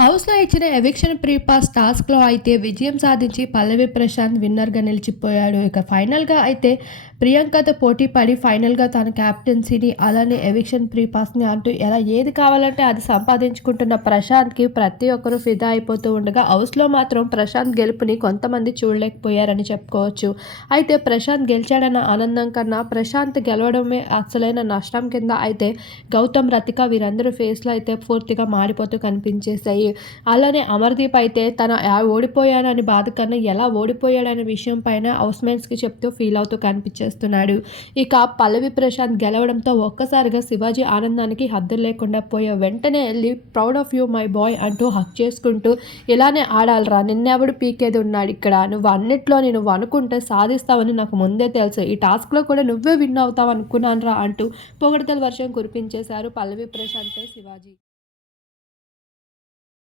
హౌస్లో ఇచ్చిన ఎవిక్షన్ ప్రీపాస్ టాస్క్లో అయితే విజయం సాధించి పల్లవి ప్రశాంత్ విన్నర్గా నిలిచిపోయాడు. ఇక ఫైనల్గా అయితే ప్రియాంకతో పోటీ పడి ఫైనల్గా తన క్యాప్టెన్సీని అలానే ఎవిక్షన్ ప్రీపాస్ని అంటూ ఎలా ఏది కావాలంటే అది సంపాదించుకుంటున్న ప్రశాంత్కి ప్రతి ఒక్కరూ ఫిదా అయిపోతూ ఉండగా హౌస్లో మాత్రం ప్రశాంత్ గెలుపుని కొంతమంది చూడలేకపోయారని చెప్పుకోవచ్చు. అయితే ప్రశాంత్ గెలిచాడన్న ఆనందం కన్నా ప్రశాంత్ గెలవడమే అసలైన నష్టం కింద అయితే గౌతమ్ రతిక వీరందరూ ఫేస్లో అయితే పూర్తిగా మారిపోతూ కనిపించేశాయి. అలానే అమర్దీప్ అయితే తన ఓడిపోయానని బాధ కన్నా ఎలా ఓడిపోయాడనే విషయం పైన హౌస్మేట్స్కి చెప్తూ ఫీల్ అవుతూ కనిపించేస్తున్నాడు. ఇక పల్లవి ప్రశాంత్ గెలవడంతో ఒక్కసారిగా శివాజీ ఆనందానికి హద్దులు లేకుండా పోయే వెంటనే వెళ్ళి proud of you my boy అంటూ హక్ చేసుకుంటూ ఇలానే ఆడాలరా నిన్నెవడు పీకేది ఉన్నాడు ఇక్కడ? నువ్వు అన్నిట్లో నేను అనుకుంటే సాధిస్తావని నాకు ముందే తెలుసు. ఈ టాస్క్లో కూడా నువ్వే విన్ అవుతావు అనుకున్నాను రా అంటూ పొగడతల వర్షం కురిపించేశారు పల్లవి ప్రశాంత్ శివాజీ.